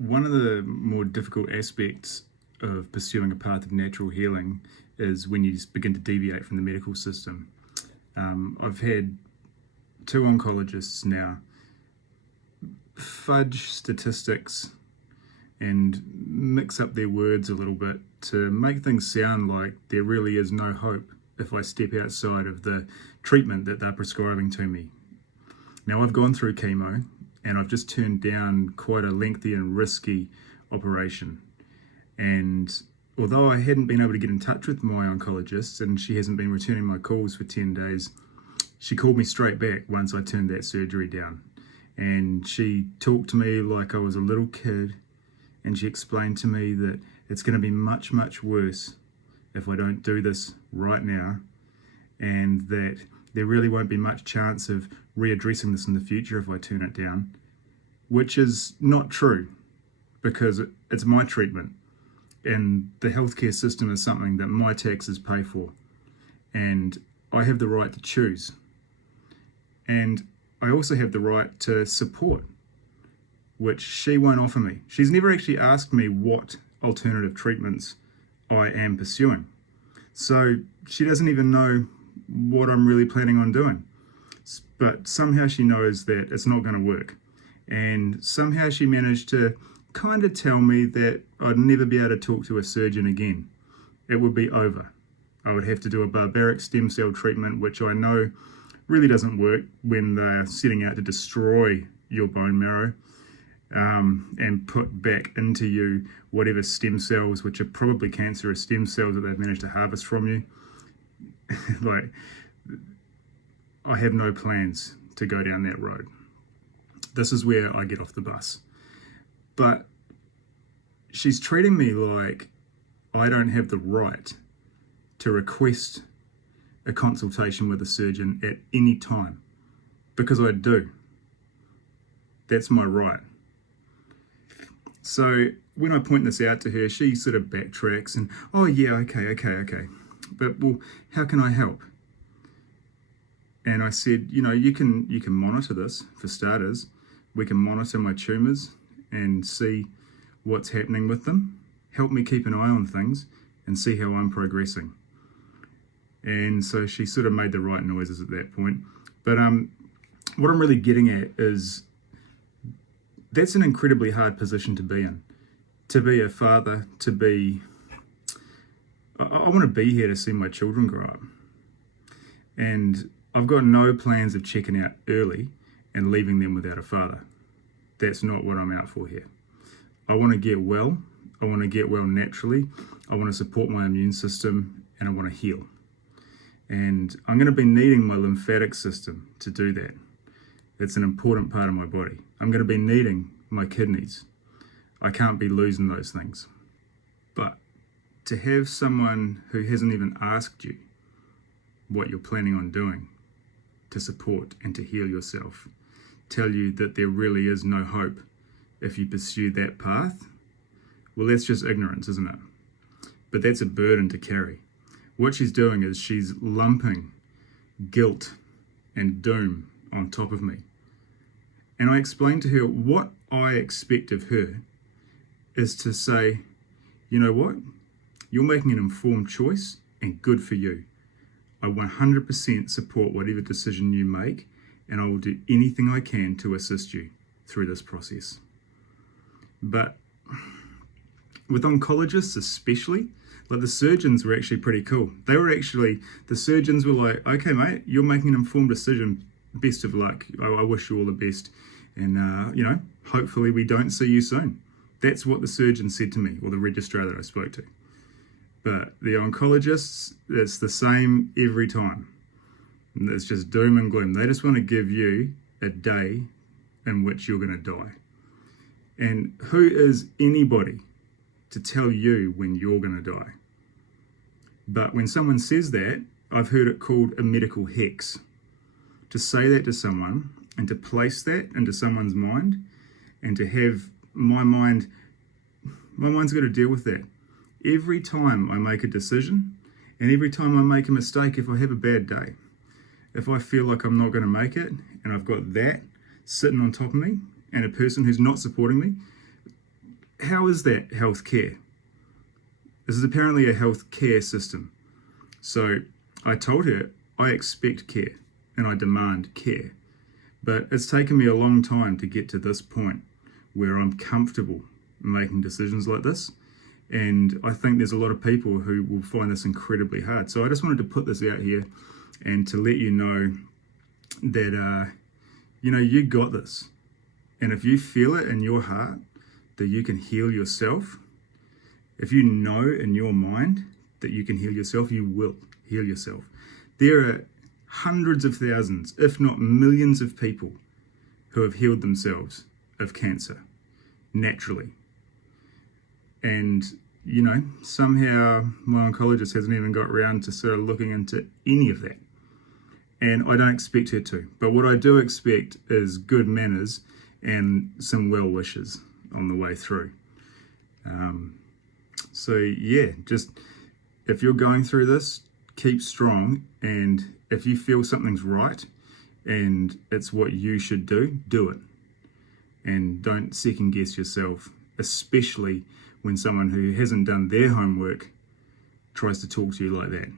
One of the more difficult aspects of pursuing a path of natural healing is when you begin to deviate from the medical system. I've had two oncologists now fudge statistics and mix up their words a little bit to make things sound like there really is no hope if I step outside of the treatment that they're prescribing to me. Now, I've gone through chemo and I've just turned down quite a lengthy and risky operation. And although I hadn't been able to get in touch with my oncologist and she hasn't been returning my calls for 10 days, she called me straight back once I turned that surgery down. And she talked to me like I was a little kid, and she explained to me that it's going to be much, much worse if I don't do this right now, and that there really won't be much chance of readdressing this in the future if I turn it down, which is not true because it's my treatment and the healthcare system is something that my taxes pay for, and I have the right to choose. And I also have the right to support, which she won't offer me. She's never actually asked me what alternative treatments I am pursuing. So she doesn't even know what I'm really planning on doing. But somehow she knows that it's not going to work. And somehow she managed to kind of tell me that I'd never be able to talk to a surgeon again. It would be over. I would have to do a barbaric stem cell treatment, which I know really doesn't work when they're setting out to destroy your bone marrow and put back into you whatever stem cells, which are probably cancerous stem cells that they've managed to harvest from you. Like, I have no plans to go down that road. This is where I get off the bus. But she's treating me like I don't have the right to request a consultation with a surgeon at any time, because I do. That's my right. So when I point this out to her, she sort of backtracks and, oh yeah, okay. But, well, how can I help? And I said, you can monitor this for starters. We can monitor my tumours and see what's happening with them. Help me keep an eye on things and see how I'm progressing. And so she sort of made the right noises at that point. But what I'm really getting at is that's an incredibly hard position to be in. To be a father, I want to be here to see my children grow up. And I've got no plans of checking out early and leaving them without a father. That's not what I'm out for here. I want to get well. I want to get well naturally. I want to support my immune system and I want to heal. And I'm going to be needing my lymphatic system to do that. It's an important part of my body. I'm going to be needing my kidneys. I can't be losing those things. But to have someone who hasn't even asked you what you're planning on doing to support and to heal yourself tell you that there really is no hope if you pursue that path, well, that's just ignorance, isn't it? But that's a burden to carry. What she's doing is she's lumping guilt and doom on top of me. And I explained to her what I expect of her is to say, you know what? You're making an informed choice and good for you. I 100% support whatever decision you make, and I will do anything I can to assist you through this process. But with oncologists especially, like the surgeons were actually pretty cool. The surgeons were like, okay mate, you're making an informed decision, best of luck. I wish you all the best. And hopefully we don't see you soon. That's what the surgeon said to me, or the registrar that I spoke to. But the oncologists, it's the same every time. It's just doom and gloom. They just want to give you a day in which you're going to die. And who is anybody to tell you when you're going to die? But when someone says that, I've heard it called a medical hex. To say that to someone and to place that into someone's mind and to have my mind's got to deal with that. Every time I make a decision and every time I make a mistake, if I have a bad day, if I feel like I'm not going to make it and I've got that sitting on top of me and a person who's not supporting me, how is that healthcare? This is apparently a healthcare system. So I told her I expect care and I demand care. But it's taken me a long time to get to this point where I'm comfortable making decisions like this. And I think there's a lot of people who will find this incredibly hard. So I just wanted to put this out here and to let you know that, you got this. And if you feel it in your heart that you can heal yourself, if you know in your mind that you can heal yourself, you will heal yourself. There are hundreds of thousands, if not millions of people who have healed themselves of cancer naturally. And, somehow my oncologist hasn't even got around to sort of looking into any of that. And I don't expect her to. But what I do expect is good manners and some well wishes on the way through. Just if you're going through this, keep strong. And if you feel something's right and it's what you should do, do it. And don't second guess yourself, especially when someone who hasn't done their homework tries to talk to you like that.